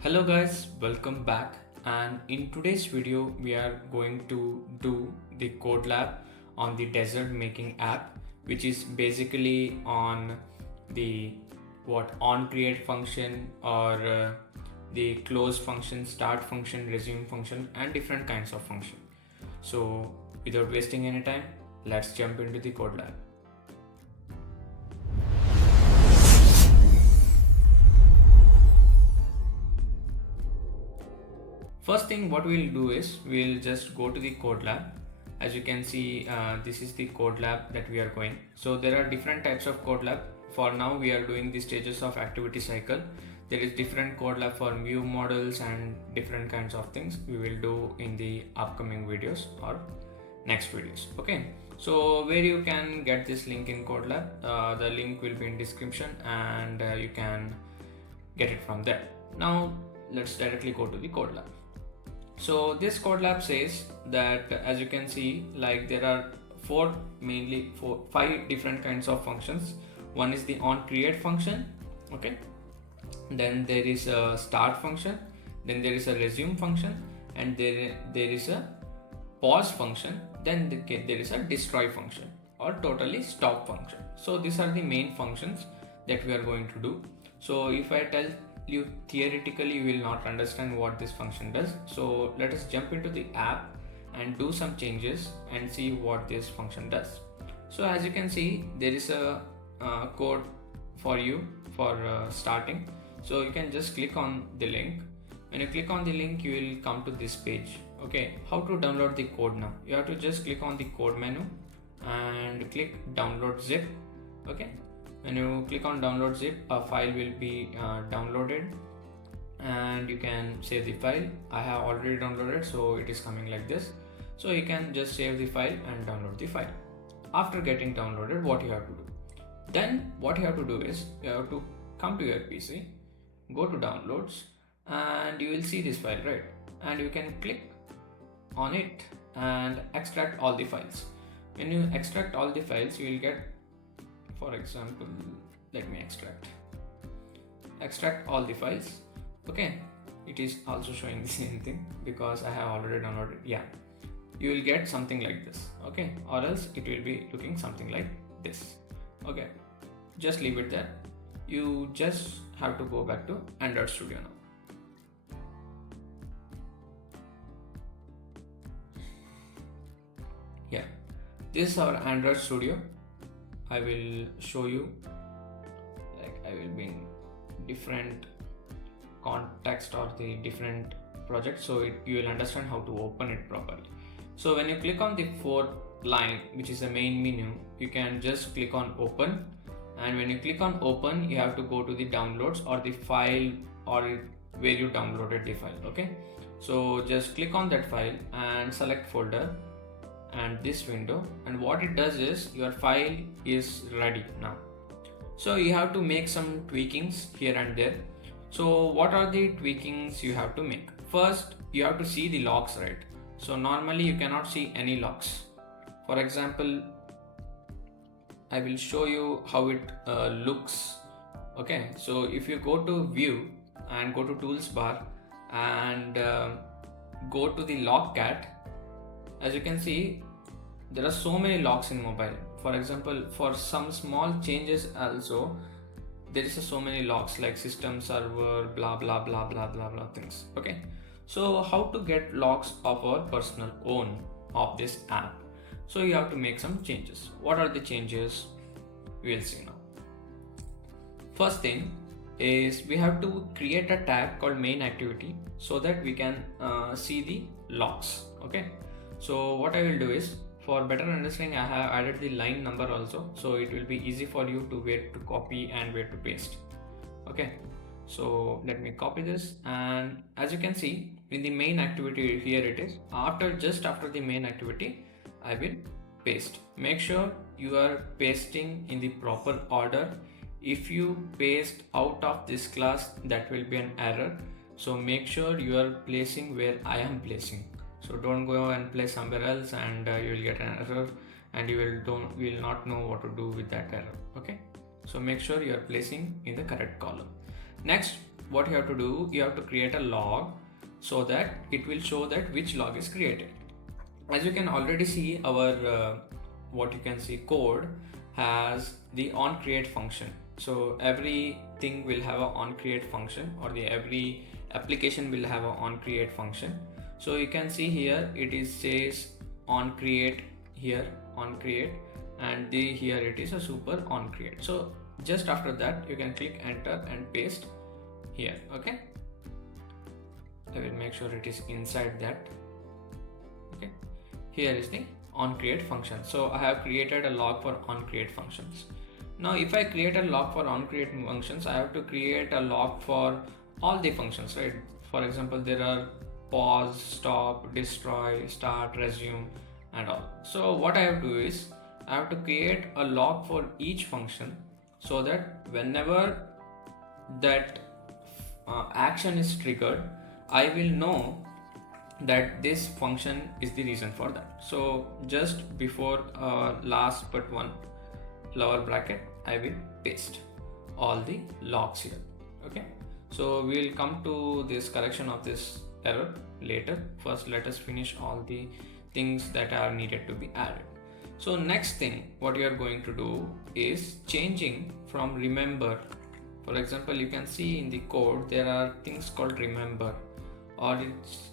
Hello guys, welcome back, and in today's video we are going to do the code lab on the desert making app, which is basically on the on create function or the close function, start function, resume function, and different kinds of function. So without wasting any time, let's jump into the code lab. First thing what we'll do is we'll just go to the code lab. As you can see, this is the code lab that we are going. So there are different types of code lab. For now we are doing the stages of activity cycle. There is different code lab for view models and different kinds of things we will do in the upcoming videos or next videos. Okay, so where you can get this link in code lab, the link will be in description, and you can get it from there. Now let's directly go to the code lab. So this code lab says that, as you can see, like there are five different kinds of functions. One is the on create function, okay, then there is a start function, then there is a resume function, and there is a pause function, then there is a destroy function or totally stop function. So these are the main functions that we are going to do. So if I tell you theoretically, you will not understand what this function does. So let us jump into the app and do some changes and see what this function does. So as you can see, there is a code for you for starting. So you can just click on the link. When you click on the link, you will come to this page. Okay, how to download the code now? You have to just click on the code menu and click download zip. Okay, when you click on download zip, a file will be downloaded and you can save the file. I have already downloaded, so it is coming like this. So you can just save the file and download the file. After getting downloaded, what you have to do? Then what you have to do is you have to come to your PC, go to downloads, and you will see this file, right? And you can click on it and extract all the files. When you extract all the files, you will get, for example, let me extract all the files. Okay, it is also showing the same thing because I have already downloaded. Yeah, you will get something like this. Okay, or else it will be looking something like this. Okay, just leave it there. You just have to go back to Android Studio now. Yeah, this is our Android Studio. I will show you, like I will be in different context or the different project, so you will understand how to open it properly. So when you click on the fourth line, which is the main menu, you can just click on open, and when you click on open, you have to go to the downloads or the file or where you downloaded the file. Okay, so just click on that file and select folder and this window, and what it does is your file is ready now. So you have to make some tweakings here and there. So what are the tweakings you have to make? First, you have to see the logs, right? So normally you cannot see any logs. For example, I will show you how it looks. Okay, so if you go to view and go to tools bar and go to the log cat, as you can see, there are so many logs in mobile. For example, for some small changes also, there is so many logs like system, server, blah blah blah blah blah blah things. Okay, so how to get logs of our personal own of this app? So you have to make some changes. What are the changes? We'll see now. First thing is we have to create a tab called main activity so that we can see the logs. Okay, so what I will do is, for better understanding, I have added the line number also, so it will be easy for you to where to copy and where to paste. Okay, so let me copy this, and as you can see in the main activity, here it is. Just after the main activity, I will paste. Make sure you are pasting in the proper order. If you paste out of this class, that will be an error. So make sure you are placing where I am placing. So don't go and place somewhere else and you will get an error and you will not know what to do with that error. Okay, so make sure you are placing in the correct column. Next, what you have to do, you have to create a log so that it will show that which log is created. As you can already see, our what you can see code has the onCreate function. So everything will have a onCreate function, or the every application will have a onCreate function. So you can see here it is says onCreate here, onCreate, and here it is a super onCreate. So just after that you can click enter and paste here. Okay, I will make sure it is inside that. Okay, here is the onCreate function. So I have created a log for onCreate functions. Now if I create a log for onCreate functions, I have to create a log for all the functions, right? For example, there are pause, stop, destroy, start, resume, and all. So what I have to do is I have to create a log for each function, so that whenever that action is triggered, I will know that this function is the reason for that. So just before last but one lower bracket, I will paste all the logs here. Okay, so we will come to this correction of this error later. First, let us finish all the things that are needed to be added. So next thing what you are going to do is changing from remember. For example, you can see in the code there are things called remember, or it's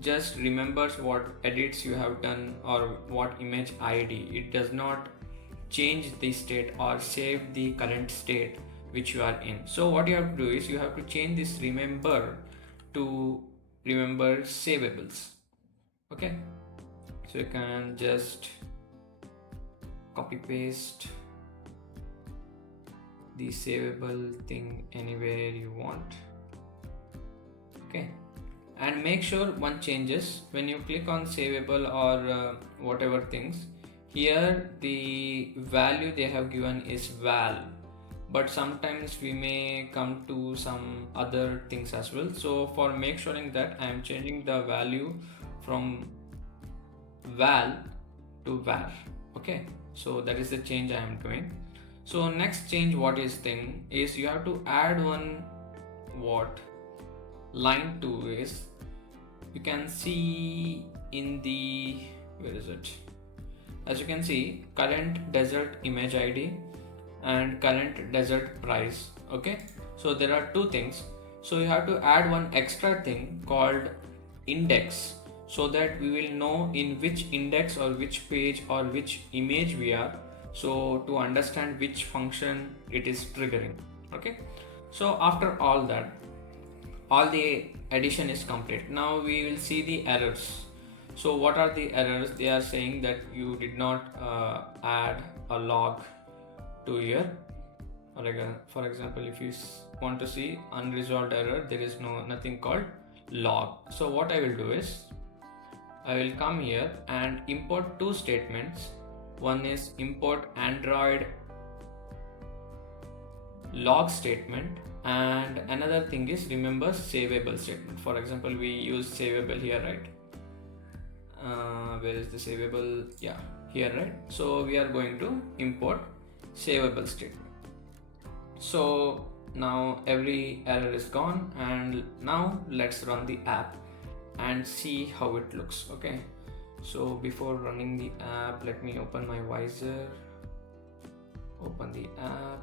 just remembers what edits you have done or what image ID. It does not change the state or save the current state which you are in. So what you have to do is you have to change this remember to rememberSaveables. Okay, so you can just copy paste the savable thing anywhere you want. Okay, and make sure one changes when you click on savable or whatever things. Here the value they have given is val, but sometimes we may come to some other things as well. So for make sure that I am changing the value from val to var. Okay, so that is the change I am doing. So next change what is thing is you have to add one what line 2 is, you can see in the, where is it, as you can see current desert image ID and current desert price. Okay, so there are two things. So you have to add one extra thing called index, so that we will know in which index or which page or which image we are, so to understand which function it is triggering. Okay, so after all that, all the addition is complete. Now we will see the errors. So what are the errors? They are saying that you did not add a log to here. For example, if you want to see unresolved error, there is nothing called log. So what I will do is I will come here and import two statements. One is import Android log statement, and another thing is rememberSaveable statement. For example, we use savable here, right? Where is the savable? Yeah, here, right? So we are going to import savable statement. So now every error is gone, and now let's run the app and see how it looks. Okay, so before running the app, let me open my Visor, open the app,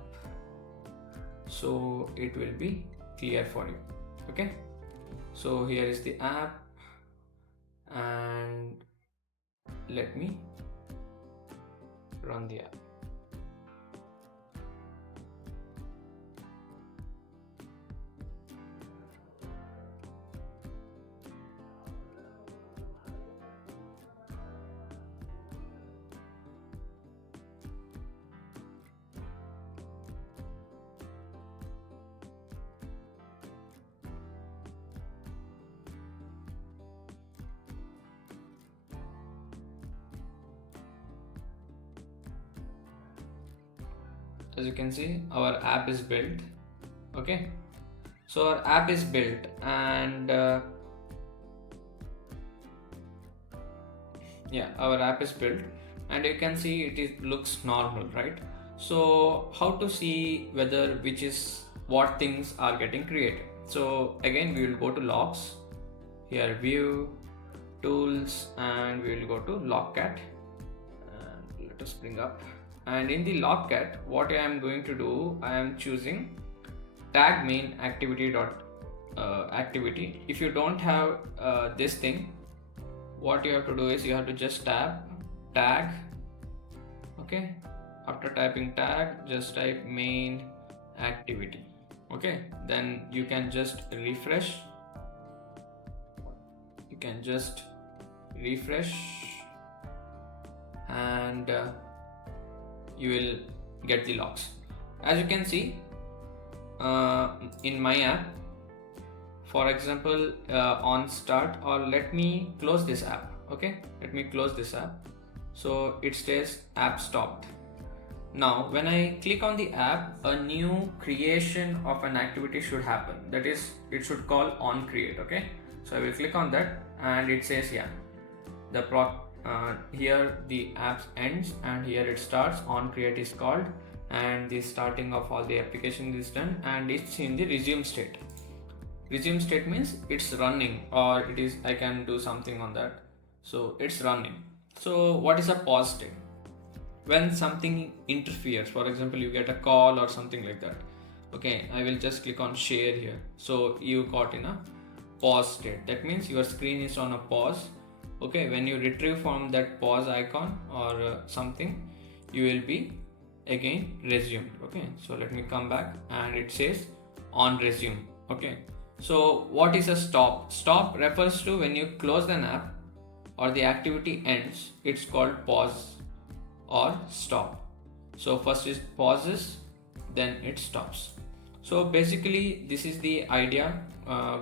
so it will be clear for you. Okay, so here is the app, and let me run the app. As you can see, our app is built. Okay, so our app is built, and yeah, our app is built, and you can see it looks normal, right? So how to see whether what things are getting created? So again we will go to logs, here view, tools, and we will go to logcat, and let us bring up, and in the logcat what I am going to do, I am choosing tag main activity dot activity. If you don't have this thing, what you have to do is you have to just tag, okay. After typing tag, just type main activity, okay. Then you can just refresh, and you will get the logs. As you can see in my app, for example on start, or let me close this app, okay, let me close this app, so it says app stopped. Now when I click on the app, a new creation of an activity should happen, that is, it should call on create, okay. So I will click on that, and it says, yeah, the here the app ends and here it starts, on create is called, and the starting of all the application is done, and it's in the resume state. Resume state means it's running, or it is, I can do something on that, so it's running. So what is a pause state? When something interferes, for example you get a call or something like that, okay, I will just click on share here, so you got in a pause state. That means your screen is on a pause, okay. When you retrieve from that pause icon or something, you will be again resumed, okay. So let me come back, and it says on resume, okay. So what is a stop? Stop refers to when you close an app or the activity ends, it's called pause or stop. So first is pauses, then it stops. So basically this is the idea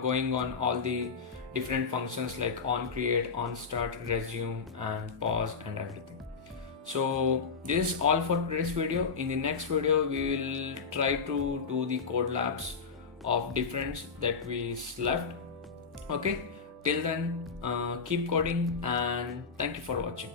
going on all the different functions like on create, on start, resume, and pause, and everything. So this is all for today's video. In the next video we will try to do the code labs of difference that we left, okay. Till then keep coding, and thank you for watching.